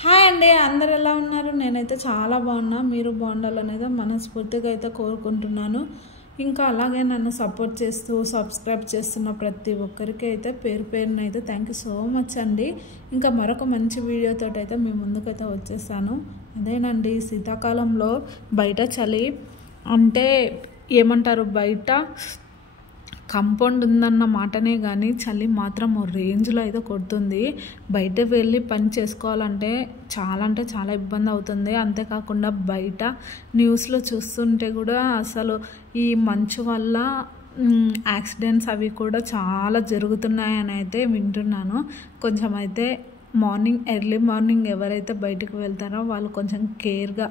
Hi అండి, అందరు ఎలా ఉన్నారు? నేనైతే చాలా బాగున్నా. మీరు బాగుండాలనేది మనస్ఫూర్తిగా అయితే కోరుకుంటున్నాను. ఇంకా అలాగే నన్ను సపోర్ట్ చేస్తూ సబ్స్క్రైబ్ చేస్తున్న ప్రతి ఒక్కరికి అయితే పేరు పేరున అయితే థ్యాంక్ యూ సో మచ్ అండి. ఇంకా మరొక మంచి వీడియోతో అయితే మీ ముందుకైతే వచ్చేసాను. అదేనండి, శీతాకాలంలో బయట చలి అంటే ఏమంటారు, బయట కంపౌండ్ ఉందన్న మాటనే కానీ చలి మాత్రం ఓ రేంజ్లో అయితే కొడుతుంది. బయట వెళ్ళి పని చేసుకోవాలంటే చాలా ఇబ్బంది అవుతుంది. అంతేకాకుండా బయట న్యూస్లో చూస్తుంటే కూడా అసలు ఈ మంచు వల్ల యాక్సిడెంట్స్ అవి కూడా చాలా జరుగుతున్నాయని అయితే వింటున్నాను. కొంచెం అయితే ఎర్లీ మార్నింగ్ ఎవరైతే బయటకు వెళ్తారో వాళ్ళు కొంచెం కేర్గా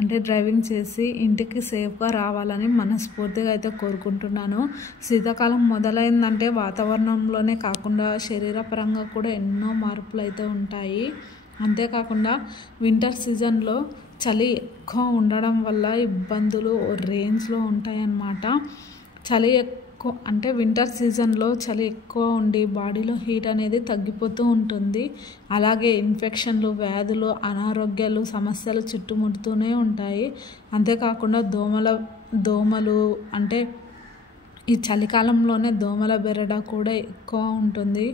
అంటే డ్రైవింగ్ చేసి ఇంటికి సేఫ్గా రావాలని మనస్ఫూర్తిగా అయితే కోరుకుంటున్నాను. శీతాకాలం మొదలైందంటే వాతావరణంలోనే కాకుండా శరీరపరంగా కూడా ఎన్నో మార్పులు అయితే ఉంటాయి. అంతేకాకుండా వింటర్ సీజన్లో చలి ఎక్కువ ఉండడం వల్ల ఇబ్బందులు రేంజ్లో ఉంటాయన్నమాట. చలి అంటే వింటర్ సీజన్లో చలి ఎక్కువ ఉండి బాడీలో హీట్ అనేది తగ్గిపోతూ ఉంటుంది. అలాగే ఇన్ఫెక్షన్లు, వ్యాధులు, అనారోగ్యాలు, సమస్యలు చుట్టుముడుతూనే ఉంటాయి. అంతేకాకుండా దోమలు అంటే ఈ చలికాలంలోనే దోమల బెరడ కూడా ఎక్కువ ఉంటుంది.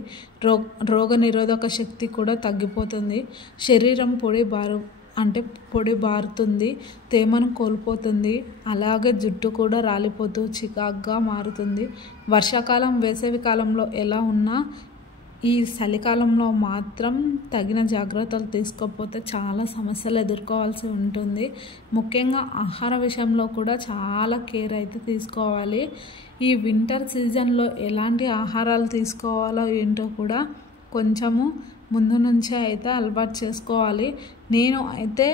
రోగ నిరోధక శక్తి కూడా తగ్గిపోతుంది. శరీరం పొడి బారుతుంది, తేమను కోల్పోతుంది. అలాగే జుట్టు కూడా రాలిపోతూ చికాగ్గా మారుతుంది. వర్షాకాలం, వేసవి కాలంలో ఎలా ఉన్నా ఈ చలికాలంలో మాత్రం తగిన జాగ్రత్తలు తీసుకోకపోతే చాలా సమస్యలు ఎదుర్కోవాల్సి ఉంటుంది. ముఖ్యంగా ఆహార విషయంలో కూడా చాలా కేర్ అయితే తీసుకోవాలి. ఈ వింటర్ సీజన్లో ఎలాంటి ఆహారాలు తీసుకోవాలో ఏంటో కూడా కొంచెము ముందు నుంచే అయితే అలవాటు చేసుకోవాలి. నేను అయితే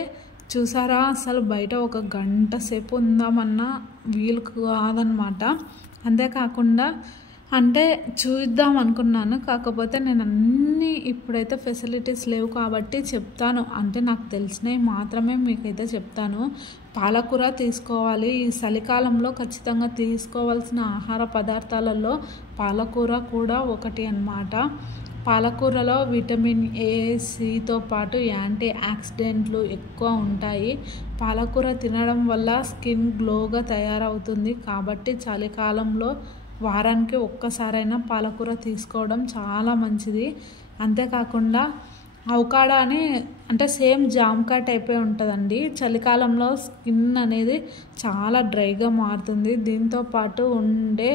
చూసారా, అసలు బయట ఒక గంట సేపు ఉందామన్నా వీలు కాదనమాట. అంతేకాకుండా అంటే చూద్దాం అనుకున్నాను, కాకపోతే నేను అన్నీ ఇప్పుడైతే ఫెసిలిటీస్ లేవు కాబట్టి చెప్తాను, అంటే నాకు తెలిసినవి మాత్రమే మీకైతే చెప్తాను. పాలకూర తీసుకోవాలి. ఈ చలికాలంలో ఖచ్చితంగా తీసుకోవాల్సిన ఆహార పదార్థాలలో పాలకూర కూడా ఒకటి అన్నమాట. పాలకూరలో విటమిన్ ఏ, సితో పాటు యాంటీ ఆక్సిడెంట్లు ఎక్కువ ఉంటాయి. పాలకూర తినడం వల్ల స్కిన్ గ్లోగా తయారవుతుంది. కాబట్టి చలికాలంలో వారానికి ఒక్కసారైనా పాలకూర తీసుకోవడం చాలా మంచిది. అంతేకాకుండా అవకాడో అని అంటే సేమ్ జామకాయ టైపే ఉంటుందండి. చలికాలంలో స్కిన్ అనేది చాలా డ్రైగా మారుతుంది. దీంతో పాటు ఉండే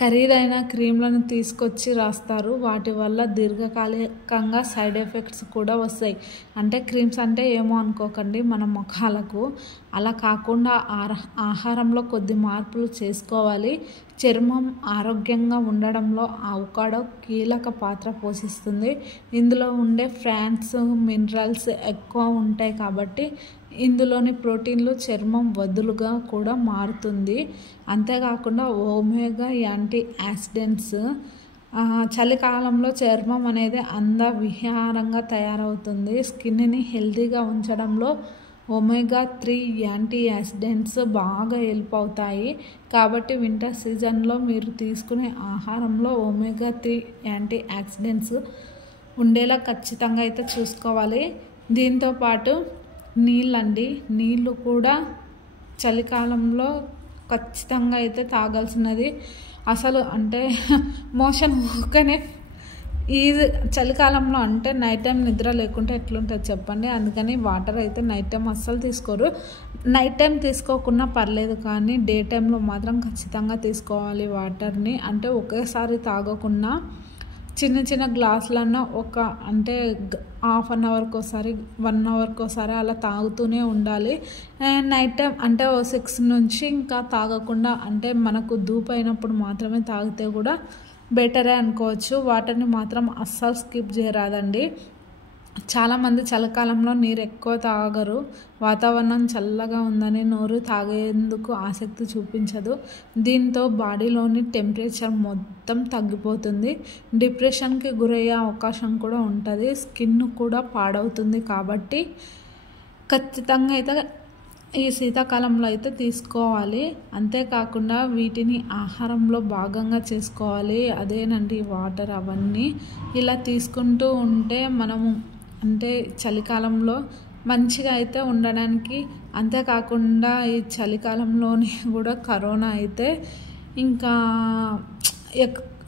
ఖరీదైన క్రీమ్లను తీసుకొచ్చి రాస్తారు. వాటి వల్ల దీర్ఘకాలికంగా సైడ్ ఎఫెక్ట్స్ కూడా వస్తాయి. అంటే క్రీమ్స్ అంటే ఏమో అనుకోకండి, మన ముఖాలకు. అలా కాకుండా ఆహారంలో కొద్ది మార్పులు చేసుకోవాలి. చర్మం ఆరోగ్యంగా ఉండడంలో అవకాడో కీలక పాత్ర పోషిస్తుంది. ఇందులో ఉండే ఫ్యాట్స్, మినరల్స్ ఎక్కువ ఉంటాయి కాబట్టి ఇందులోని ప్రోటీన్లు చర్మం వదులుగా కూడా మారుతుంది. అంతేకాకుండా ఒమేగా యాంటీ ఆక్సిడెంట్స్ చలికాలంలో చర్మం అనేది అందవిహారంగా తయారవుతుంది. స్కిన్ని హెల్తీగా ఉంచడంలో ఒమేగా-3 యాంటీ ఆక్సిడెంట్స్ బాగా హెల్ప్ అవుతాయి. కాబట్టి వింటర్ సీజన్లో మీరు తీసుకునే ఆహారంలో ఒమేగా-3 యాంటీ ఆక్సిడెంట్స్ ఉండేలా ఖచ్చితంగా అయితే చూసుకోవాలి. దీంతోపాటు నీళ్ళు కూడా చలికాలంలో ఖచ్చితంగా అయితే తాగాల్సినది. అసలు అంటే మోషన్ ఊకనే ఈ చలికాలంలో అంటే నైట్ టైం నిద్ర లేకుంటే ఎట్లుంటుంది చెప్పండి. అందుకని వాటర్ అయితే నైట్ టైం అస్సలు తీసుకోరు. నైట్ టైం తీసుకోకున్నా పర్లేదు, కానీ డే టైంలో మాత్రం ఖచ్చితంగా తీసుకోవాలి వాటర్ని. అంటే ఒకేసారి తాగకుండా చిన్న గ్లాసులన్నా అంటే హాఫ్ అన్ అవర్కి ఒకసారి, 1 అవర్కి ఒకసారి అలా తాగుతూనే ఉండాలి. నైట్ టైం అంటే 6 నుంచి ఇంకా తాగకుండా అంటే మనకు ధూపు అయినప్పుడు మాత్రమే తాగితే కూడా బెటరే అనుకోవచ్చు. వాటర్ని మాత్రం అస్సలు స్కిప్ చేయరాదండి. చాలామంది చలికాలంలో నీరు ఎక్కువ తాగరు. వాతావరణం చల్లగా ఉందని నోరు తాగేందుకు ఆసక్తి చూపించదు. దీంతో బాడీలోని టెంపరేచర్ మొత్తం తగ్గిపోతుంది. డిప్రెషన్కి గురయ్యే అవకాశం కూడా ఉంటుంది. స్కిన్ కూడా పాడవుతుంది. కాబట్టి ఖచ్చితంగా అయితే ఈ శీతాకాలంలో అయితే తీసుకోవాలి. అంతేకాకుండా వీటిని ఆహారంలో భాగంగా చేసుకోవాలి. అదేనండి వాటర్ అవన్నీ ఇలా తీసుకుంటూ ఉంటే మనము అంటే చలికాలంలో మంచిగా అయితే ఉండడానికి, అంతేకాకుండా ఈ చలికాలంలోనే కూడా కరోనా అయితే ఇంకా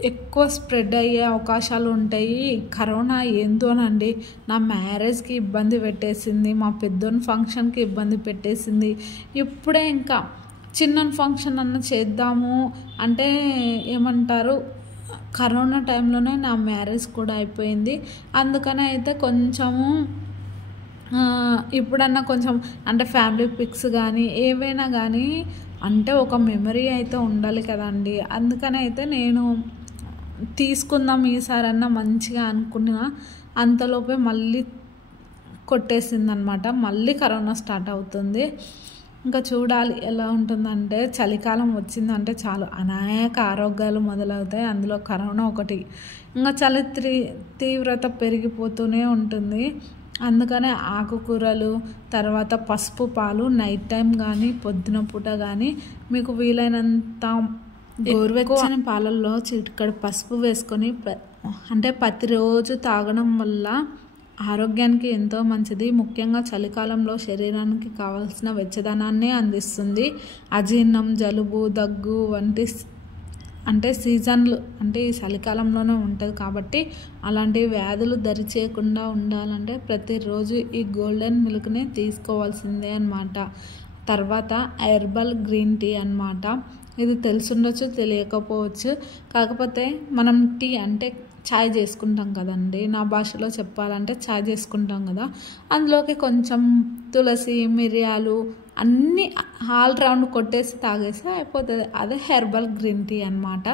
ఎక్కువ స్ప్రెడ్ అయ్యే అవకాశాలు ఉంటాయి. కరోనా ఏందోనండి, నా మ్యారేజ్కి ఇబ్బంది పెట్టేసింది, మా పెద్దోని ఫంక్షన్కి ఇబ్బంది పెట్టేసింది. ఇప్పుడే ఇంకా చిన్న ఫంక్షన్ అన్న చేద్దాము అంటే ఏమంటారు, కరోనా టైంలోనే నా మ్యారేజ్ కూడా అయిపోయింది. అందుకనే అయితే కొంచెము ఇప్పుడన్నా కొంచెం అంటే ఫ్యామిలీ పిక్స్ కానీ ఏవైనా కానీ అంటే ఒక మెమరీ అయితే ఉండాలి కదండి. అందుకని అయితే నేను తీసుకుందాం ఈసారన్నా మంచిగా అనుకున్నా, అంతలోపే మళ్ళీ కొట్టేసిందనమాట. మళ్ళీ కరోనా స్టార్ట్ అవుతుంది. ఇంకా చూడాలి ఎలా ఉంటుందంటే, చలికాలం వచ్చిందంటే చాలు అనేక ఆరోగ్యాలు మొదలవుతాయి, అందులో కరోనా ఒకటి. ఇంకా చలి తీవ్రత పెరిగిపోతూనే ఉంటుంది. అందుకనే ఆకుకూరలు, తర్వాత పసుపు పాలు నైట్ టైం కానీ పొద్దున పూట కానీ మీకు వీలైనంత గోరువెచ్చని పాలల్లో చిటికెడు పసుపు వేసుకొని అంటే ప్రతిరోజు తాగడం వల్ల ఆరోగ్యానికి ఎంతో మంచిది. ముఖ్యంగా చలికాలంలో శరీరానికి కావాల్సిన వెచ్చదనాన్ని అందిస్తుంది. అజీర్ణం, జలుబు, దగ్గు వంటి అంటే సీజన్లు అంటే ఈ చలికాలంలోనే ఉంటుంది కాబట్టి అలాంటి వ్యాధులు దరి చేయకుండా ఉండాలంటే ప్రతిరోజు ఈ గోల్డెన్ మిల్క్ని తీసుకోవాల్సిందే అన్నమాట. తర్వాత హెర్బల్ గ్రీన్ టీ అన్నమాట. ఇది తెలుసుండొచ్చు, తెలియకపోవచ్చు. కాకపోతే మనం టీ అంటే ఛాయ్ చేసుకుంటాం కదండి, నా భాషలో చెప్పాలంటే ఛాయ్ చేసుకుంటాం కదా, అందులోకి కొంచెం తులసి, మిరియాలు అన్నీ ఆల్ రౌండ్ కొట్టేసి తాగేసి అయిపోతుంది. అదే హెర్బల్ గ్రీన్ టీ అన్నమాట.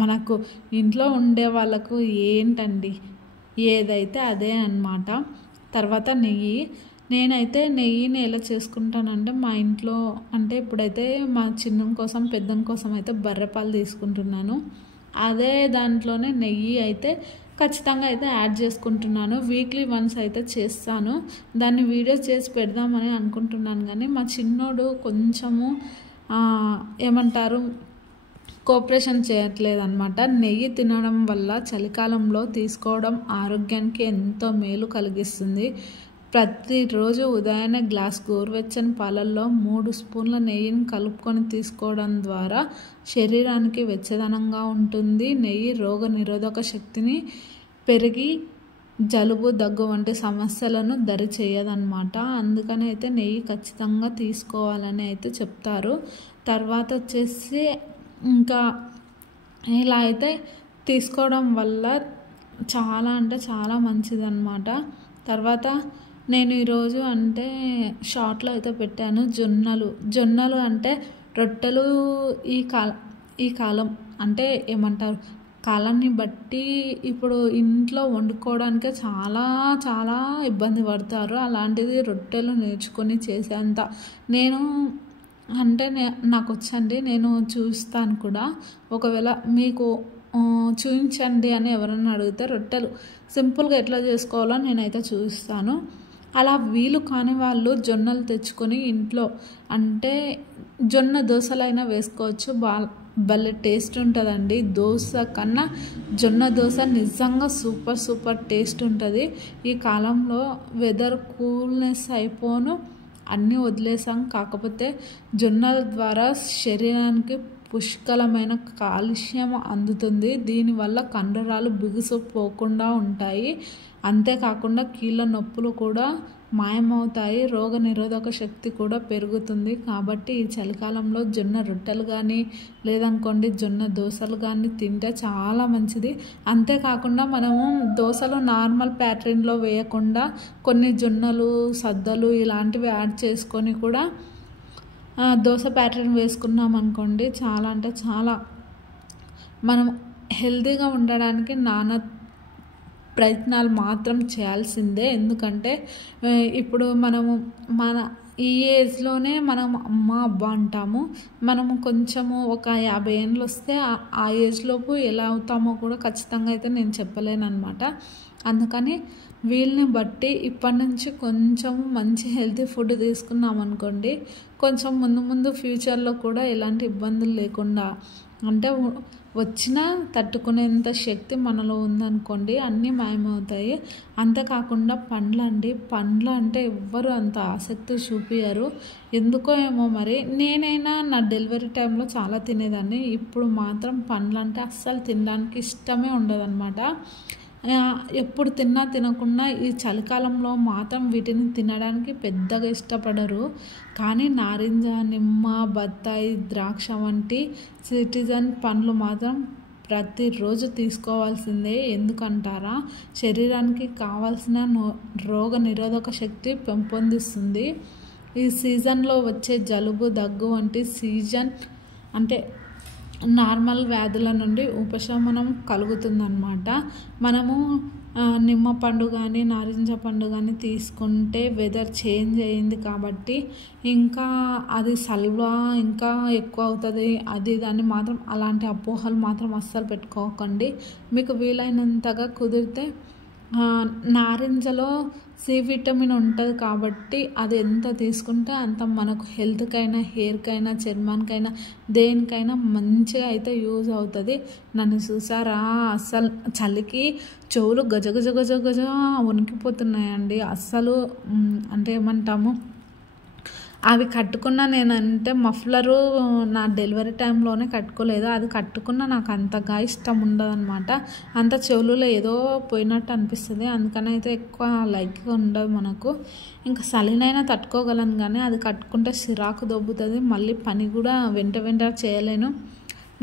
మనకు ఇంట్లో ఉండే వాళ్ళకు ఏంటండి ఏదైతే అదే అన్నమాట. తర్వాత నెయ్యి. నేనైతే నెయ్యిని ఎలా చేసుకుంటానంటే మా ఇంట్లో అంటే ఇప్పుడైతే మా చిన్నోని కోసం పెద్దోని కోసం అయితే బర్రెపాలు తీసుకుంటున్నాను. అదే దాంట్లోనే నెయ్యి అయితే ఖచ్చితంగా అయితే యాడ్ చేసుకుంటున్నాను. వీక్లీ వన్స్ అయితే చేస్తాను. దాన్ని వీడియోస్ చేసి పెడదామని అనుకుంటున్నాను, కానీ మా చిన్నోడు కొంచెము ఏమంటారు కోఆపరేషన్ చేయట్లేదు అనమాట. నెయ్యి తినడం వల్ల చలికాలంలో తీసుకోవడం ఆరోగ్యానికి ఎంతో మేలు కలిగిస్తుంది. ప్రతిరోజు ఉదయాన్నే గ్లాస్ గోరువెచ్చని పాలల్లో 3 స్పూన్ల నెయ్యిని కలుపుకొని తీసుకోవడం ద్వారా శరీరానికి వెచ్చదనంగా ఉంటుంది. నెయ్యి రోగ నిరోధక శక్తిని పెరిగి జలుబు, దగ్గు వంటి సమస్యలను దరి చేయదన్నమాట. అందుకని అయితే నెయ్యి ఖచ్చితంగా తీసుకోవాలని అయితే చెప్తారు. తర్వాత వచ్చేసి ఇంకా ఇలా అయితే తీసుకోవడం వల్ల చాలా అంటే చాలా మంచిది అన్నమాట. తర్వాత నేను ఈరోజు అంటే షార్ట్లో అయితే పెట్టాను జొన్నలు అంటే రొట్టెలు. ఈ కాలం అంటే ఏమంటారు, కాలాన్ని బట్టి ఇప్పుడు ఇంట్లో వండుకోవడానికే చాలా చాలా ఇబ్బంది పడతారు. అలాంటిది రొట్టెలు నేర్చుకొని చేసేంత నేను అంటే నాకు వచ్చండి, నేను చూస్తాను కూడా. ఒకవేళ మీకు చూపించండి అని ఎవరన్నా అడిగితే రొట్టెలు సింపుల్గా ఎట్లా చేసుకోవాలో నేనైతే చూపిస్తాను. అలా వీలు కాని వాళ్ళు జొన్నలు తెచ్చుకొని ఇంట్లో అంటే జొన్న దోశలైనా వేసుకోవచ్చు. భలే టేస్ట్ ఉంటుందండి. దోశ కన్నా జొన్న దోశ నిజంగా సూపర్ టేస్ట్ ఉంటుంది. ఈ కాలంలో వెదర్ కూల్నెస్ అయిపోను అన్నీ వదిలేసాం. కాకపోతే జొన్నల ద్వారా శరీరానికి పుష్కలమైన కాల్షియం అందుతుంది. దీనివల్ల కండరాలు బిగుసుపోకుండా ఉంటాయి. అంతేకాకుండా కీళ్ళ నొప్పులు కూడా మాయమవుతాయి. రోగ నిరోధక శక్తి కూడా పెరుగుతుంది. కాబట్టి ఈ చలికాలంలో జొన్న రొట్టెలు కానీ లేదనుకోండి జొన్న దోశలు కానీ తింటే చాలా మంచిది. అంతేకాకుండా మనము దోశలు నార్మల్ ప్యాటర్న్లో వేయకుండా కొన్ని జొన్నలు, సద్దలు ఇలాంటివి యాడ్ చేసుకొని కూడా దోశ ప్యాటర్న్ వేసుకున్నాం అనుకోండి, చాలా అంటే చాలా మనం హెల్తీగా ఉండడానికి నానా ప్రయత్నాలు మాత్రం చేయాల్సిందే. ఎందుకంటే ఇప్పుడు మనము మన ఈ ఏజ్లోనే మనం అమ్మ అబ్బా అంటాము. మనము కొంచెము ఒక 50 ఏళ్ళు వస్తే ఆ ఏజ్లోపు ఎలా అవుతామో కూడా ఖచ్చితంగా అయితే నేను చెప్పలేను అనమాట. అందుకని వీళ్ళని బట్టి ఇప్పటి నుంచి కొంచెం మంచి హెల్తీ ఫుడ్ తీసుకున్నాం అనుకోండి, కొంచెం ముందు ఫ్యూచర్లో కూడా ఎలాంటి ఇబ్బందులు లేకుండా అంటే వచ్చినా తట్టుకునేంత శక్తి మనలో ఉందనుకోండి, అన్నీ మాయమవుతాయి. అంతేకాకుండా పండ్లు అంటే ఎవ్వరు అంత ఆసక్తి చూపించరు, ఎందుకో ఏమో మరి. నేనైనా నా డెలివరీ టైంలో చాలా తినేదాన్ని, ఇప్పుడు మాత్రం పండ్లు అంటే అస్సలు తినడానికి ఇష్టమే ఉండదన్నమాట. ఎప్పుడు తినకుండా ఈ చలికాలంలో మాత్రం వీటిని తినడానికి పెద్దగా ఇష్టపడరు. కానీ నారింజ, నిమ్మ, బత్తాయి, ద్రాక్ష వంటి సిట్రస్ పండ్లు మాత్రం ప్రతిరోజు తీసుకోవాల్సిందే. ఎందుకంటారా, శరీరానికి కావాల్సిన రోగ నిరోధక శక్తి పెంపొందిస్తుంది. ఈ సీజన్లో వచ్చే జలుబు, దగ్గు వంటి అంటే నార్మల్ వ్యాధుల నుండి ఉపశమనం కలుగుతుందన్నమాట. మనము నిమ్మ పండు కానీ నారింజ పండు కానీ తీసుకుంటే వెదర్ చేంజ్ అయ్యింది కాబట్టి ఇంకా అది సల్వా ఇంకా ఎక్కువ అవుతుంది, అది దాన్ని మాత్రం అలాంటి అపోహలు మాత్రం అస్సలు పెట్టుకోకండి. మీకు వీలైనంతగా కుదిరితే నారింజలో సి విటమిన్ ఉంటుంది కాబట్టి అది ఎంత తీసుకుంటే అంత మనకు హెల్త్కైనా, హెయిర్కైనా, చర్మానికైనా, దేనికైనా మంచిగా అయితే యూజ్ అవుతుంది. నన్ను చూసారా, అస్సలు చలికి చెవులు గజ వణికిపోతున్నాయండి. అస్సలు అంటే ఏమంటాము, అవి కట్టుకున్నా నేనంటే మఫ్లరు నా డెలివరీ టైంలోనే కట్టుకోలేదు. అది కట్టుకున్నా నాకు అంతగా ఇష్టం ఉండదన్నమాట. అంత చెవులలో ఏదో పోయినట్టు అనిపిస్తుంది, అందుకని అయితే ఎక్కువ లైక్గా ఉండదు మనకు. ఇంకా చలినైనా తట్టుకోగలను కానీ అది కట్టుకుంటే చిరాకు దొబ్బుతుంది, మళ్ళీ పని కూడా వెంట చేయలేను.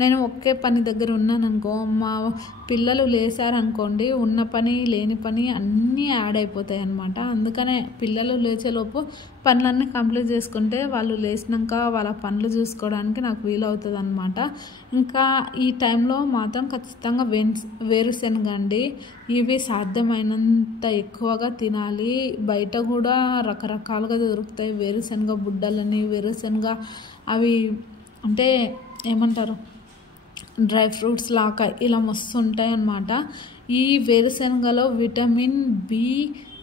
నేను ఒకే పని దగ్గర ఉన్నాను అనుకో, మా పిల్లలు లేసారనుకోండి, ఉన్న పని లేని పని అన్నీ యాడ్ అయిపోతాయి అన్నమాట. అందుకనే పిల్లలు లేచేలోపు పనులన్నీ కంప్లీట్ చేసుకుంటే వాళ్ళు లేచినాక వాళ్ళ పనులు చూసుకోవడానికి నాకు వీలవుతుంది అన్నమాట. ఇంకా ఈ టైంలో మాత్రం ఖచ్చితంగా వేరుశనగ అండి, ఇవి సాధ్యమైనంత ఎక్కువగా తినాలి. బయట కూడా రకరకాలుగా దొరుకుతాయి వేరుశనగ బుడ్డలని, వేరుశనగ అవి అంటే ఏమంటారు డ్రై ఫ్రూట్స్ లాగా ఇలా మస్తు ఉంటాయి అన్నమాట. ఈ వేరుశనగలో విటమిన్ బి,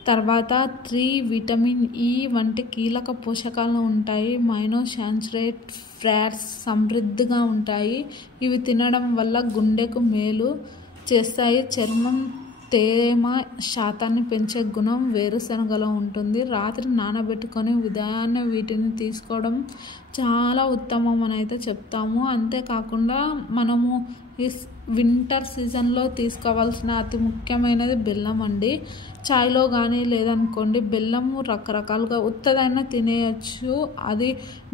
తర్వాత 3 విటమిన్ ఈ వంటి కీలక పోషకాలు ఉంటాయి. మోనోసాచురేట్ ఫ్యాట్స్ సమృద్ధిగా ఉంటాయి. ఇవి తినడం వల్ల గుండెకు మేలు చేస్తాయి. చర్మం తేమ శాతాన్ని పెంచే గుణం వేరుశనగలో ఉంటుంది. రాత్రి నానబెట్టుకొని ఉదయాన్నే వీటిని తీసుకోవడం చాలా ఉత్తమం అని అయితే చెప్తాము. అంతేకాకుండా మనము ఈ వింటర్ సీజన్లో తీసుకోవాల్సిన అతి ముఖ్యమైనది బెల్లం అండి. చాయ్లో కానీ లేదనుకోండి, బెల్లము రకరకాలుగా ఉత్తదైనా తినేయచ్చు. అది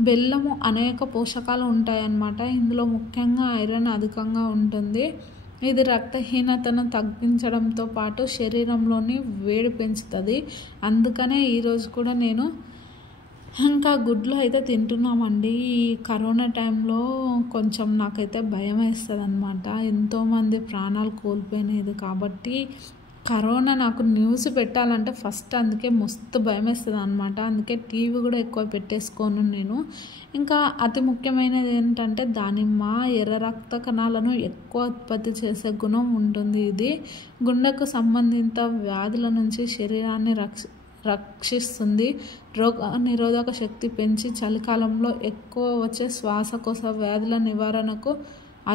బెల్లము అనేక పోషకాలు ఉంటాయన్నమాట. ఇందులో ముఖ్యంగా ఐరన్ అధికంగా ఉంటుంది. ఇది రక్తహీనతను తగ్గించడంతో పాటు శరీరంలోని వేడి పెంచుతుంది. అందుకనే ఈరోజు కూడా నేను ఇంకా గుడ్లు అయితే తింటున్నామండి. ఈ కరోనా టైంలో కొంచెం నాకైతే భయం వేస్తుంది అన్నమాట. ఎంతోమంది ప్రాణాలు కోల్పోయినది కాబట్టి కరోనా నాకు న్యూస్ పెట్టాలంటే ఫస్ట్ అందుకే మస్తు భయం వేస్తుంది అనమాట. అందుకే టీవీ కూడా ఎక్కువ పెట్టేసుకోను నేను. ఇంకా అతి ముఖ్యమైనది ఏంటంటే దానిమ్మ ఎర్ర రక్త కణాలను ఎక్కువ ఉత్పత్తి చేసే గుణం ఉంటుంది. ఇది గుండెకు సంబంధిత వ్యాధుల నుంచి శరీరాన్ని రక్షిస్తుంది. రోగ నిరోధక శక్తి పెంచి చలికాలంలో ఎక్కువ వచ్చే శ్వాసకోశ వ్యాధుల నివారణకు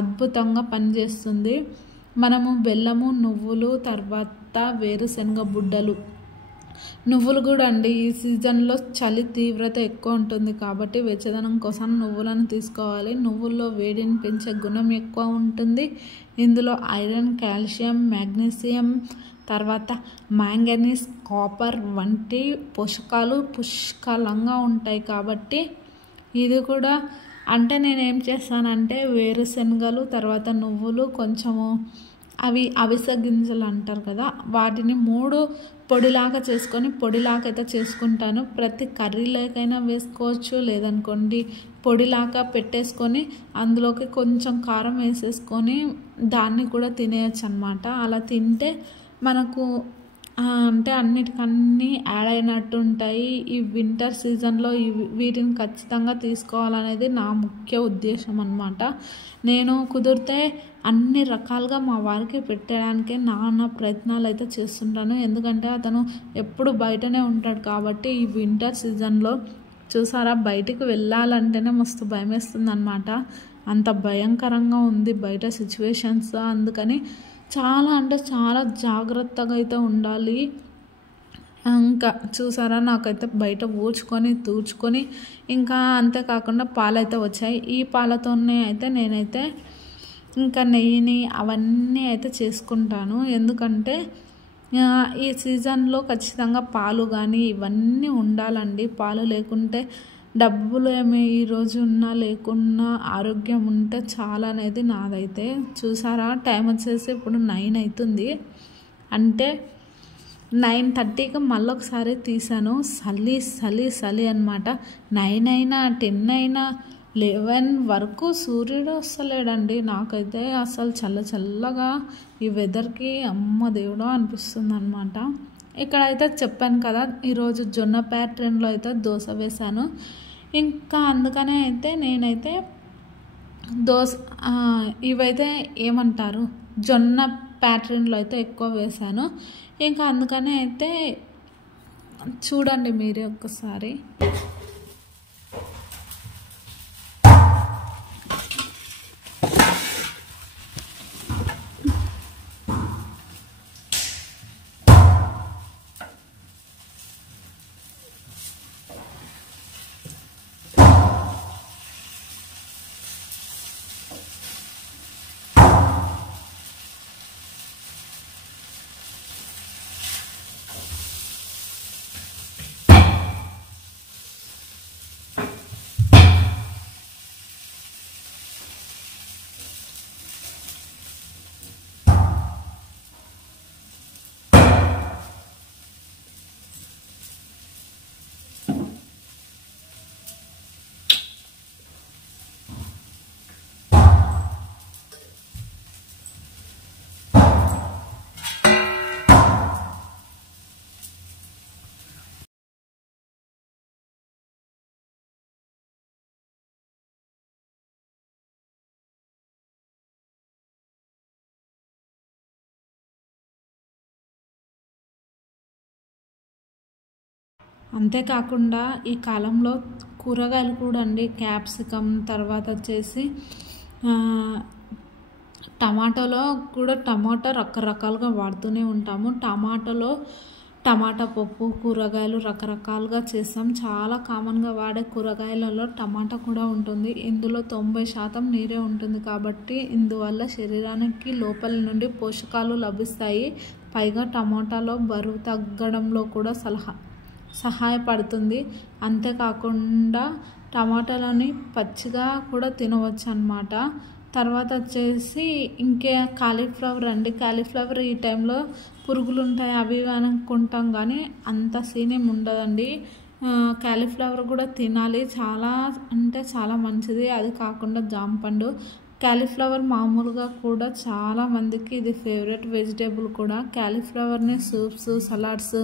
అద్భుతంగా పనిచేస్తుంది. మనము బెల్లము, నువ్వులు, తర్వాత వేరుశనగ బుడ్డలు, నువ్వులు కూడా అండి. ఈ సీజన్లో చలి తీవ్రత ఎక్కువ ఉంటుంది కాబట్టి వెచ్చదనం కోసం నువ్వులను తీసుకోవాలి. నువ్వుల్లో వేడిని పెంచే గుణం ఎక్కువ ఉంటుంది. ఇందులో ఐరన్, కాల్షియం, మెగ్నీషియం, తర్వాత మ్యాంగనీస్, కాపర్ వంటి పోషకాలు పుష్కలంగా ఉంటాయి కాబట్టి ఇది కూడా అంటే నేనేం చేస్తానంటే వేరుశనగలు, తర్వాత నువ్వులు, కొంచెము అవిసె గింజలు అంటారు కదా, వాటిని 3 పొడిలాగా చేసుకొని పొడిలాగా అయితే చేసుకుంటాను. ప్రతి కర్రీలోకైనా వేసుకోవచ్చు, లేదనుకోండి పొడిలాగా పెట్టేసుకొని అందులోకి కొంచెం కారం వేసేసుకొని దాన్ని కూడా తినేయచ్చు అన్నమాట. అలా తింటే మనకు అంటే అన్నిటికన్నీ యాడ్ అయినట్టు ఉంటాయి. ఈ వింటర్ సీజన్లో వీటిని ఖచ్చితంగా తీసుకోవాలనేది నా ముఖ్య ఉద్దేశం అన్నమాట. నేను కుదిరితే అన్ని రకాలుగా మా వారికి పెట్టడానికి నా ప్రయత్నాలు అయితే చేస్తుంటాను. ఎందుకంటే అతను ఎప్పుడు బయటనే ఉంటాడు కాబట్టి ఈ వింటర్ సీజన్లో చూసారా బయటికి వెళ్ళాలంటేనే మస్తు భయం వేస్తుంది అన్నమాట. అంత భయంకరంగా ఉంది బయట సిచ్యువేషన్స్. అందుకని చాలా అంటే చాలా జాగ్రత్తగా అయితే ఉండాలి. ఇంకా చూసారా, నాకైతే బయట ఊడ్చుకొని తూడ్చుకొని ఇంకా అంతేకాకుండా పాలైతే వచ్చాయి. ఈ పాలతోనే అయితే నేనైతే ఇంకా నెయ్యిని అవన్నీ అయితే చేసుకుంటాను. ఎందుకంటే ఈ సీజన్లో ఖచ్చితంగా పాలు కానీ ఇవన్నీ ఉండాలండి. పాలు లేకుంటే డబ్బులు ఏమి ఈరోజు ఉన్నా లేకున్నా ఆరోగ్యం ఉంటే చాలా అనేది నాదైతే. చూసారా, టైం వచ్చేసి ఇప్పుడు 9 అవుతుంది. అంటే 9:30కి మళ్ళీ ఒకసారి తీసాను. చలి అనమాట. 9 అయినా 10 అయినా 11 వరకు సూర్యుడు వస్తలేడండి. నాకైతే అసలు చల్లగా ఈ వెదర్కి అమ్మ దేవుడో అనిపిస్తుంది అనమాట. ఇక్కడైతే చెప్పాను కదా, ఈరోజు జొన్న ప్యాటర్న్లో అయితే దోశ వేశాను. ఇంకా అందుకనే అయితే నేనైతే ఇవైతే ఏమంటారు, జొన్న ప్యాటర్న్లో అయితే ఎక్కువ వేశాను. ఇంకా అందుకనే అయితే చూడండి మీరే ఒక్కసారి. అంతేకాకుండా ఈ కాలంలో కూరగాయలు కూడా అండి, క్యాప్సికమ్, తర్వాత వచ్చేసి టమాటాలో కూడా టమాటా రకరకాలుగా వాడుతూనే ఉంటాము. టమాటా పప్పు, కూరగాయలు రకరకాలుగా చేస్తాం. చాలా కామన్గా వాడే కూరగాయలలో టమాటా కూడా ఉంటుంది. ఇందులో 90% నీరే ఉంటుంది కాబట్టి ఇందువల్ల శరీరానికి లోపల నుండి పోషకాలు లభిస్తాయి. పైగా టమాటాలో బరువు తగ్గడంలో కూడా సహాయపడుతుంది. అంతేకాకుండా టమాటాలని పచ్చిగా కూడా తినవచ్చు అన్నమాట. తర్వాత వచ్చేసి ఇంకే కాలీఫ్లవర్ అండి. కాలీఫ్లవర్ ఈ టైంలో పురుగులు ఉంటాయి అవి అనుకుంటాం, కానీ అంత సీన్ ఏమి ఉండదండి. కాలీఫ్లవర్ కూడా తినాలి, చాలా అంటే చాలా మంచిది. అది కాకుండా జాంపండు, కాలీఫ్లవర్ మామూలుగా కూడా చాలామందికి ఇది ఫేవరెట్ వెజిటేబుల్ కూడా. కాలీఫ్లవర్ని సూప్స్, సలాడ్స్,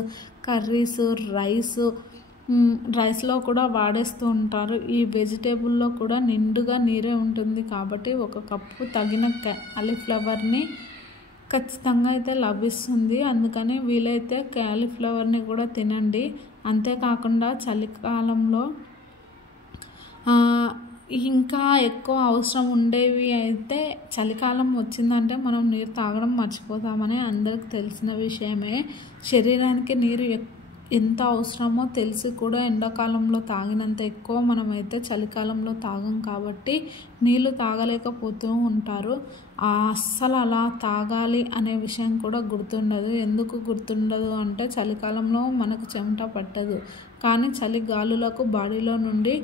కర్రీస్, రైస్లో కూడా వాడేస్తూ ఉంటారు. ఈ వెజిటేబుల్లో కూడా నిండుగా నీరే ఉంటుంది కాబట్టి 1 కప్పు తగిన కాలీఫ్లవర్ని ఖచ్చితంగా అయితే లభిస్తుంది. అందుకని వీలైతే కాలీఫ్లవర్ని కూడా తినండి. అంతేకాకుండా చలికాలంలో ఇంకా ఎక్కువ అవసరం ఉండేవి అయితే, చలికాలం వచ్చిందంటే మనం నీరు తాగడం మర్చిపోతామని అందరికి తెలిసిన విషయమే. శరీరానికి నీరు ఎంత అవసరమో తెలిసి కూడా ఎండాకాలంలో తాగినంత ఎక్కువ మనమైతే చలికాలంలో తాగం కాబట్టి నీళ్ళు తాగలేకపోతూ ఉంటారు. అస్సలు అలా తాగాలి అనే విషయం కూడా గుర్తుండదు. ఎందుకు గుర్తుండదు అంటే చలికాలంలో మనకు చెమట పట్టదు, కానీ చలి గాలులకు బాడీలో నుండి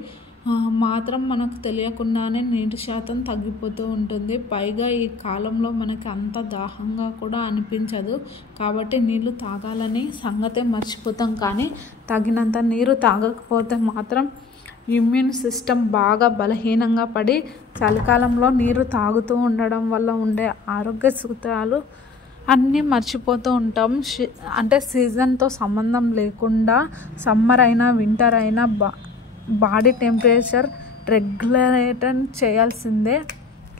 మాత్రం మనకు తెలియకుండానే నీటి శాతం తగ్గిపోతూ ఉంటుంది. పైగా ఈ కాలంలో మనకి అంత దాహంగా కూడా అనిపించదు కాబట్టి నీళ్ళు తాగాలని సంగతే మర్చిపోతాం. కానీ తగినంత నీరు తాగకపోతే మాత్రం ఇమ్యూన్ సిస్టమ్ బాగా బలహీనంగా పడి చలికాలంలో నీరు తాగుతూ ఉండడం వల్ల ఉండే ఆరోగ్య సూత్రాలు అన్నీ మర్చిపోతూ ఉంటాం. అంటే సీజన్తో సంబంధం లేకుండా సమ్మర్ అయినా వింటర్ అయినా బాడీ టెంపరేచర్ రెగ్యులేషన్ చేయాల్సిందే.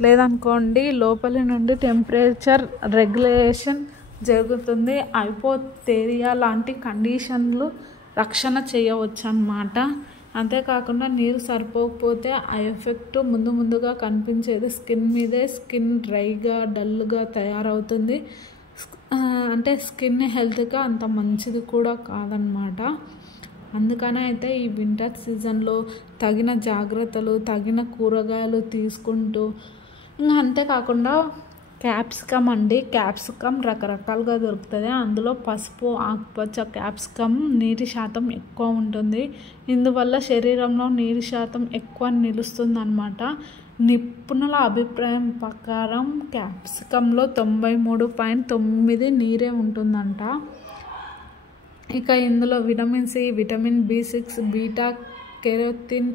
లేదనుకోండి లోపలి నుండి టెంపరేచర్ రెగ్యులేషన్ జరుగుతుంది. హైపోథెర్మియా లాంటి కండిషన్లు రక్షణ చేయవచ్చు అన్నమాట. అంతేకాకుండా నీరు సరిపోకపోతే ఆ ఎఫెక్ట్ ముందుగా కనిపించేది స్కిన్ మీదే. స్కిన్ డ్రైగా డల్గా తయారవుతుంది. అంటే స్కిన్ హెల్త్గా అంత మంచిది కూడా కాదనమాట. అందుకనే అయితే ఈ వింటర్ సీజన్లో తగిన జాగ్రత్తలు, తగిన కూరగాయలు తీసుకుంటూ, ఇంకా అంతేకాకుండా క్యాప్సికమ్ అండి. క్యాప్సికమ్ రకరకాలుగా దొరుకుతుంది. అందులో పసుపు, ఆకుపచ్చ క్యాప్సికమ్ నీటి శాతం ఎక్కువ ఉంటుంది. ఇందువల్ల శరీరంలో నీటి శాతం ఎక్కువ నిలుస్తుంది అన్నమాట. నిపుణుల అభిప్రాయం ప్రకారం క్యాప్సికంలో 93.9 నీరే ఉంటుందంట. ఇక ఇందులో vitamin C, vitamin B6, beta carotene,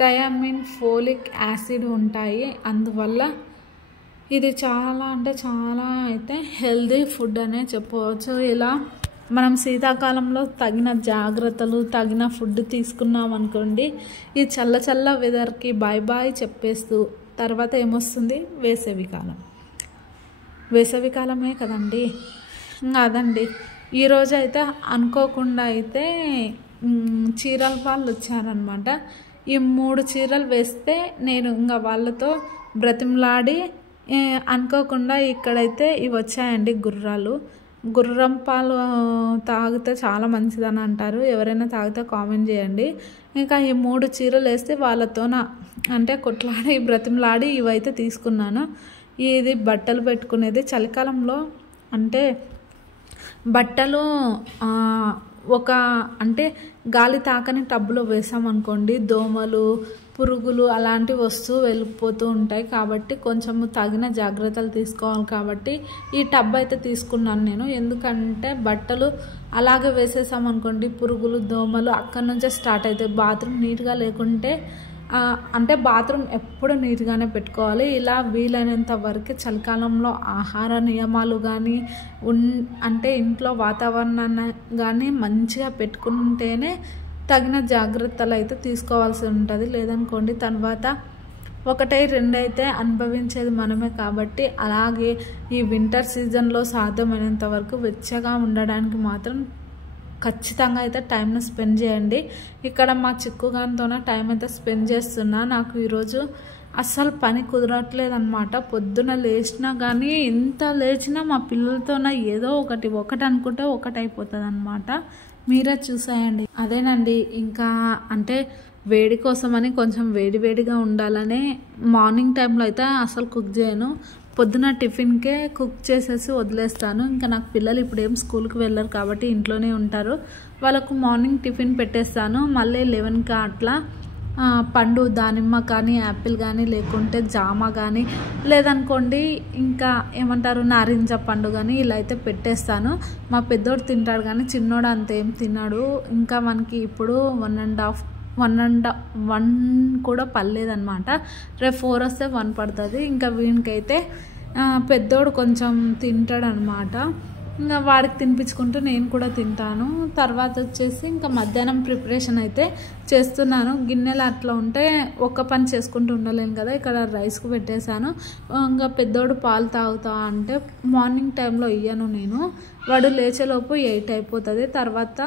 thiamine, folic acid ఉంటాయి. అందువల్ల ఇది చాలా అంటే చాలా అయితే హెల్దీ ఫుడ్ అనే చెప్పవచ్చు. ఇలా మనం శీతాకాలంలో తగిన జాగ్రత్తలు, తగిన ఫుడ్ తీసుకున్నాం అనుకోండి, ఈ చల్ల వెదర్కి బాయ్ చెప్పేస్తూ తర్వాత ఏమొస్తుంది, వేసవికాలమే కదండి. ఇంకా అదండి, ఈరోజు అయితే అనుకోకుండా అయితే చీరల వాళ్ళు వచ్చారనమాట. ఈ 3 చీరలు వేస్తే నేను ఇంకా వాళ్ళతో బ్రతిమలాడి అనుకోకుండా ఇక్కడైతే ఇవి వచ్చాయండి గుర్రం పాలు తాగితే చాలా మంచిదని అంటారు. ఎవరైనా తాగితే కామెంట్ చేయండి. ఇంకా ఈ 3 చీరలు వేస్తే వాళ్ళతో అంటే కొట్లాడి బ్రతిమలాడి ఇవైతే తీసుకున్నాను. ఇది బట్టలు పెట్టుకునేది చలికాలంలో. అంటే బట్టలు అంటే గాలి తాకని టబ్బులో వేసామనుకోండి, దోమలు, పురుగులు అలాంటివి వస్తూ వెళ్ళిపోతూ ఉంటాయి. కాబట్టి కొంచెము తగిన జాగ్రత్తలు తీసుకోవాలి. కాబట్టి ఈ టబ్ అయితే తీసుకున్నాను నేను. ఎందుకంటే బట్టలు అలాగే వేసేసామనుకోండి, పురుగులు, దోమలు అక్కడి నుంచే స్టార్ట్ అవుతాయి. బాత్రూమ్ నీట్గా లేకుంటే అంటే బాత్రూమ్ ఎప్పుడు నీట్గానే పెట్టుకోవాలి. ఇలా వీలైనంత వరకు చలికాలంలో ఆహార నియమాలు కానీ అంటే ఇంట్లో వాతావరణాన్ని కానీ మంచిగా పెట్టుకుంటేనే తగిన జాగ్రత్తలు అయితే తీసుకోవాల్సి ఉంటుంది. లేదనుకోండి తర్వాత 1-2 అయితే అనుభవించేది మనమే. కాబట్టి అలాగే ఈ వింటర్ సీజన్లో సాధ్యమైనంత వరకు వెచ్చగా ఉండడానికి మాత్రం ఖచ్చితంగా అయితే టైంను స్పెండ్ చేయండి. ఇక్కడ మా చిక్కుగానితోనే టైం అయితే స్పెండ్ చేస్తున్నా. నాకు ఈరోజు అస్సలు పని కుదరట్లేదు అనమాట. పొద్దున లేచినా కానీ ఎంత లేచినా మా పిల్లలతోనే ఏదో ఒకటి అనుకుంటే ఒకటి అయిపోతుంది అనమాట. మీరే చూసాయండి. అదేనండి, ఇంకా అంటే వేడి కోసమని కొంచెం వేడిగా ఉండాలని మార్నింగ్ టైంలో అయితే అసలు కుక్ చేయను. పొద్దున టిఫిన్కే కుక్ చేసేసి వదిలేస్తాను. ఇంకా నాకు పిల్లలు ఇప్పుడు ఏం స్కూల్కి వెళ్ళరు కాబట్టి ఇంట్లోనే ఉంటారు. వాళ్ళకు మార్నింగ్ టిఫిన్ పెట్టేస్తాను. మళ్ళీ 11కి అట్లా పండు, దానిమ్మ కానీ, యాపిల్ కానీ, లేకుంటే జామ కానీ, లేదనుకోండి ఇంకా ఏమంటారు నారింజ పండు కానీ ఇలా అయితే పెట్టేస్తాను. మా పెద్దోడు తింటాడు కానీ చిన్నోడు అంతేం తిన్నాడు. ఇంకా మనకి ఇప్పుడు 1 కూడా పర్లేదన్నమాట. రేపు 4 వస్తే 1 పడుతుంది. ఇంకా వీనికైతే పెద్దోడు కొంచెం తింటాడనమాట. ఇంకా వాడికి తినిపించుకుంటూ నేను కూడా తింటాను. తర్వాత వచ్చేసి ఇంకా మధ్యాహ్నం ప్రిపరేషన్ అయితే చేస్తున్నాను. గిన్నెలు అట్లా ఉంటే ఒక్క పని చేసుకుంటూ ఉండలేను కదా, ఇక్కడ రైస్కి పెట్టేశాను. ఇంకా పెద్దోడు పాలు తాగుతా అంటే మార్నింగ్ టైంలో ఇయ్యను నేను. వాడు లేచేలోపు 8 అయిపోతుంది. తర్వాత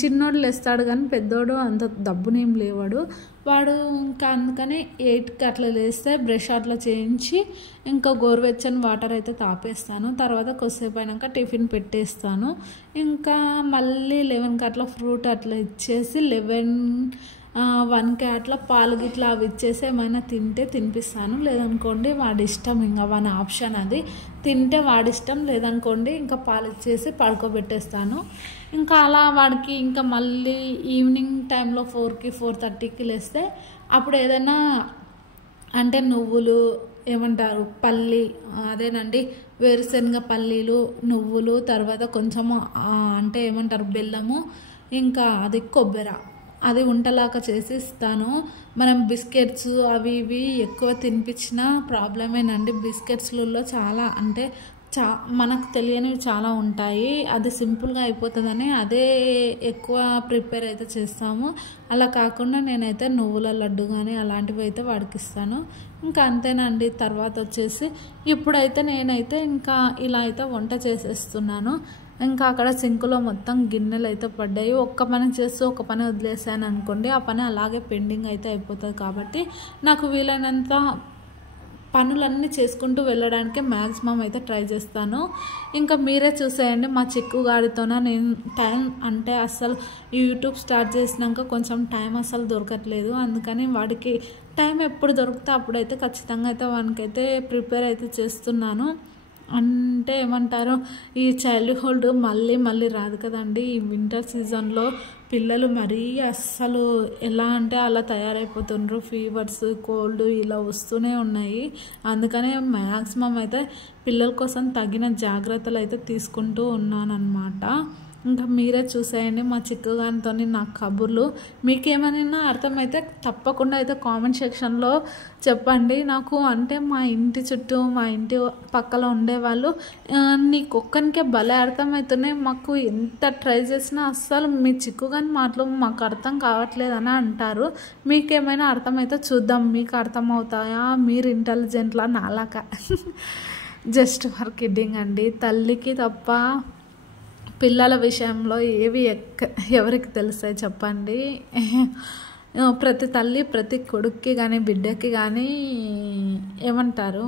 చిన్నోడు లేస్తాడు కానీ పెద్దోడు అంత దబ్బునేం లేవాడు. వాడు ఇంకా అందుకని 8కి అట్లా లేస్తే బ్రష్ అట్లా చేయించి ఇంకా గోరువెచ్చని వాటర్ అయితే తాపేస్తాను. తర్వాత కొద్దిసేపు అయినాక టిఫిన్ పెట్టేస్తాను. ఇంకా మళ్ళీ 11కి అట్లా ఫ్రూట్ అట్లా ఇచ్చేసి 1కి అట్లా పాలు గిట్లా అవి ఇచ్చేసి ఏమైనా తింటే తినిపిస్తాను. లేదనుకోండి వాడి ఇష్టం, ఇంకా వాడి ఆప్షన్ అది. తింటే వాడి ఇష్టం, లేదనుకోండి ఇంకా పాలు ఇచ్చేసి పడుకోబెట్టేస్తాను. ఇంకా అలా వాడికి ఇంకా మళ్ళీ ఈవినింగ్ టైంలో 4కి 4:30కి లేస్తే అప్పుడు ఏదైనా అంటే నువ్వులు ఏమంటారు అదేనండి వేరుశనగ పల్లీలు, నువ్వులు, తర్వాత కొంచెము అంటే ఏమంటారు బెల్లము, ఇంకా అది కొబ్బరి, అది వంటలాగా చేసి ఇస్తాను. మనం బిస్కెట్స్ అవి ఇవి ఎక్కువ తినిపించిన ప్రాబ్లమేనండి. బిస్కెట్స్లలో చాలా అంటే మనకు తెలియనివి చాలా ఉంటాయి. అది సింపుల్గా అయిపోతుందని అదే ఎక్కువ ప్రిపేర్ అయితే చేస్తాము. అలా కాకుండా నేనైతే నువ్వుల లడ్డు కానీ అలాంటివి అయితే వాడికి ఇస్తాను. ఇంకా అంతేనండి. తర్వాత వచ్చేసి ఇప్పుడైతే నేనైతే ఇంకా ఇలా అయితే వంట చేసేస్తున్నాను. ఇంకా అక్కడ సింకులో మొత్తం గిన్నెలు అయితే పడ్డాయి. ఒక్క పని చేస్తూ ఒక పని వదిలేసాను అనుకోండి, ఆ పని అలాగే పెండింగ్ అయితే అయిపోతుంది. కాబట్టి నాకు వీలైనంత పనులన్నీ చేసుకుంటూ వెళ్ళడానికి మ్యాక్సిమం అయితే ట్రై చేస్తాను. ఇంకా మీరే చూసేయండి, మా చిక్కుగాడితోన నేను టైం అంటే అస్సలు యూట్యూబ్ స్టార్ట్ చేసినాక కొంచెం టైం అస్సలు దొరకట్లేదు. అందుకని వాడికి టైం ఎప్పుడు దొరికితే అప్పుడైతే ఖచ్చితంగా అయితే వానికైతే ప్రిపేర్ అయితే చేస్తున్నాను. అంటే ఏమంటారు, ఈ చైల్డ్హుడ్ మళ్ళీ మళ్ళీ రాదు కదండి. ఈ వింటర్ సీజన్లో పిల్లలు మరీ అస్సలు ఎలా అంటే అలా తయారైపోతుండ్రు. ఫీవర్స్, కోల్డ్ ఇలా వస్తూనే ఉన్నాయి. అందుకనే మ్యాక్సిమం అయితే పిల్లల కోసం తగిన జాగ్రత్తలు అయితే తీసుకుంటూ ఉన్నానన్నమాట. ఇంకా మీరే చూసేయండి మా చిక్కుగానితో నా కబుర్లు. మీకేమైనా అర్థమైతే తప్పకుండా అయితే కామెంట్ సెక్షన్లో చెప్పండి నాకు. అంటే మా ఇంటి చుట్టూ మా ఇంటి పక్కల ఉండేవాళ్ళు నీకొక్కనికే భలే అర్థమవుతున్నాయి, మాకు ఎంత ట్రై చేసినా అస్సలు మీ చిక్కుగాని మాటలు మాకు అర్థం కావట్లేదని అంటారు. మీకేమైనా అర్థమైతే చూద్దాం, మీకు అర్థమవుతాయా, మీరు ఇంటెలిజెంట్లా నాలాగా. జస్ట్ ఫర్ కిడ్డింగ్ అండి. తల్లికి తప్ప పిల్లల విషయంలో ఏవి ఎవరికి తెలుస్తాయి చెప్పండి. ప్రతి తల్లి ప్రతి కొడుక్కి కానీ బిడ్డకి కానీ ఏమంటారు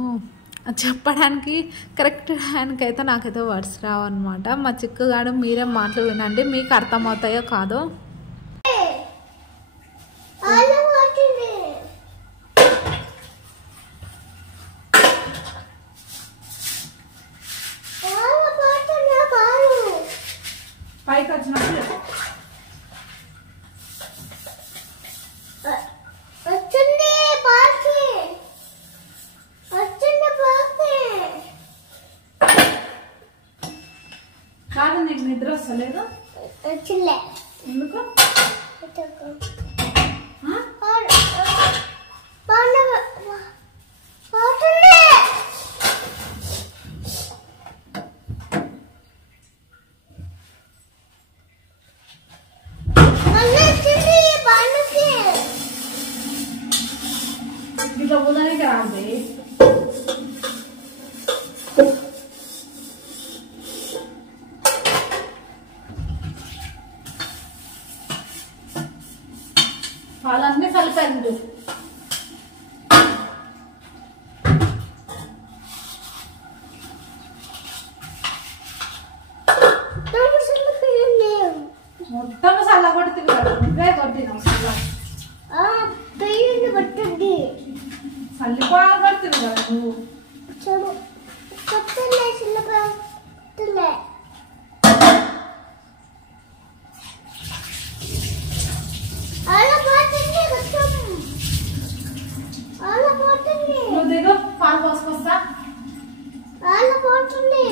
చెప్పడానికి కరెక్ట్ టైంకైతే నాకైతే వర్డ్స్ రావన్నమాట. మా చిక్కుగాడు మీరే మాటలు వినండి, మీకు అర్థమవుతాయో కాదో. పైకి వచ్చినప్పుడు కాదు, నీకు నిద్ర వస్తలేదు ఎందుకు? ఇట్లా ఉదయానికి రాదు. వాళ్ళన్నీ కలిపారు. మొత్తం సల్ల కొడుతుంది కదా, నువ్వే కొట్టినావు సల్ల సల్లిపాలు కొడుతుంది కదా నువ్వు. నువ్వు దిగు, పాలు పోసుకొస్తా.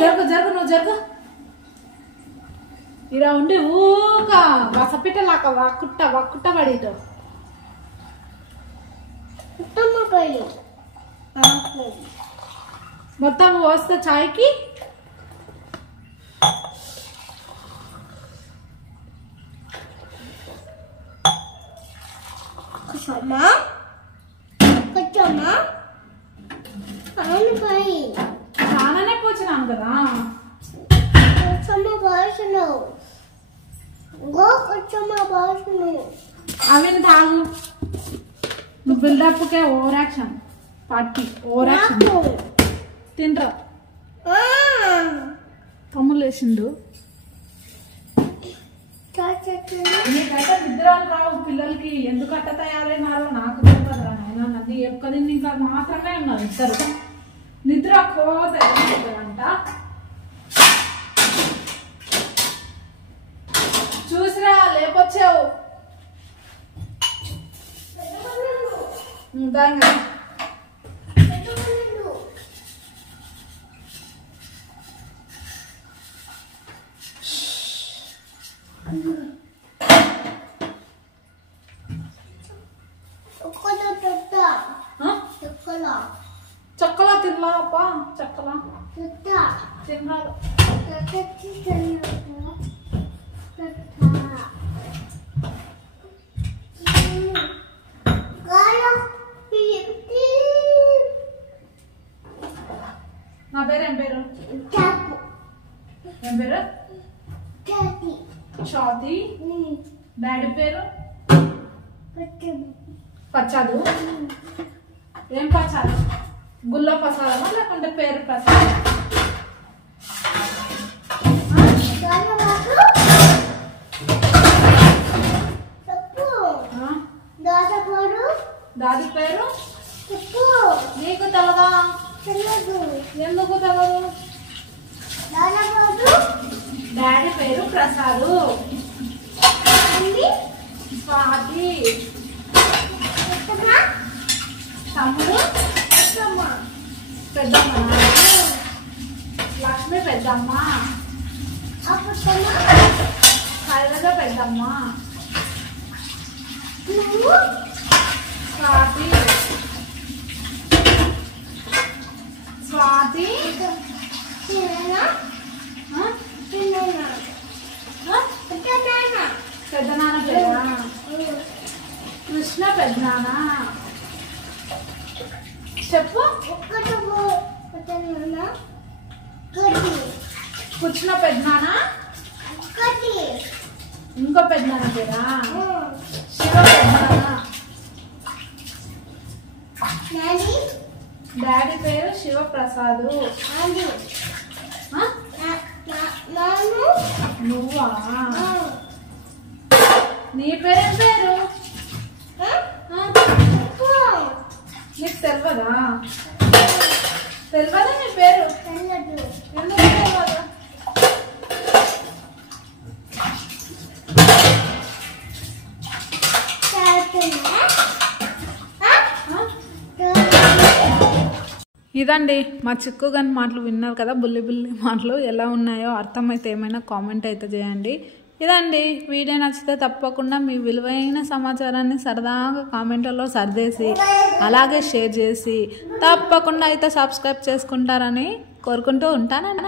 జరుగు జరుగు, నువ్వు జరుగు. ఇలా ఉండి ఊక వసపిట్టలాక వక్కుట్ట పడిట. మొత్తం పోస్తా చాయ్కి. చాలానే పోచినాను కదా. అవి తాగు. నువ్వు బిల్డప్కే over action party, over action. తినరా తమ్ముళ్ళు వేసిండు. నీకైతే నిద్రలు రావు పిల్లలకి, ఎందుకు అట్ట తయారైనారో నాకు తెలియదురా నాయన. నది ఎక్కడి ఇంకా మాత్రమే ఉన్నారు ఇద్దరు. నిద్ర కోదంట చూసిరా, లేపొచ్చావు. దాన్ని చక్కలా తినలా అప్ప, చక్కలా తిన్నాడు. నా పేరు ఏం పేరు? ఏం పేరు? డాడీ పేరు పచ్చదు. ఏం పచ్చదు? గుల్ల ప్రసాదమా లేకుంటే పేరు ప్రసాదం? దాది పేరు నీకు తెలదా? ఎందుకు తెలదు? డాడీ పేరు ప్రసాదు. స్వాతి. తమ్ముడు పెద్దమ్మ. లక్ష్మి పెద్దమ్మ. శైలజ పెద్దమ్మ. స్వాతి. స్వాతి పెద్దనాన్న పేరా? కృష్ణ పెద్దనాన్న. చెప్పు. కృష్ణ పెద్దనాన్న. ఇంకో పెద్దనాన్న పేరా? శివ పెద్దనాన్న. డాడీ పేరు శివప్రసాదు. నువ్వా? నీ పేరేం పేరు? నీకు తెలియదా? తెలియదా నీ పేరు? ఎందుకు తెలియదు? ఇదండి మా చిక్కుగాని మాటలు విన్నారు కదా. బుల్లి బుల్లి మాటలు ఎలా ఉన్నాయో అర్థమైతే ఏమైనా కామెంట్ అయితే చేయండి. ఇదండి వీడియో నచ్చితే తప్పకుండా మీ విలువైన సమాచారాన్ని సరదాగా కామెంట్లలో సర్దేసి అలాగే షేర్ చేసి తప్పకుండా అయితే సబ్స్క్రైబ్ చేసుకుంటారని కోరుకుంటూ ఉంటాను.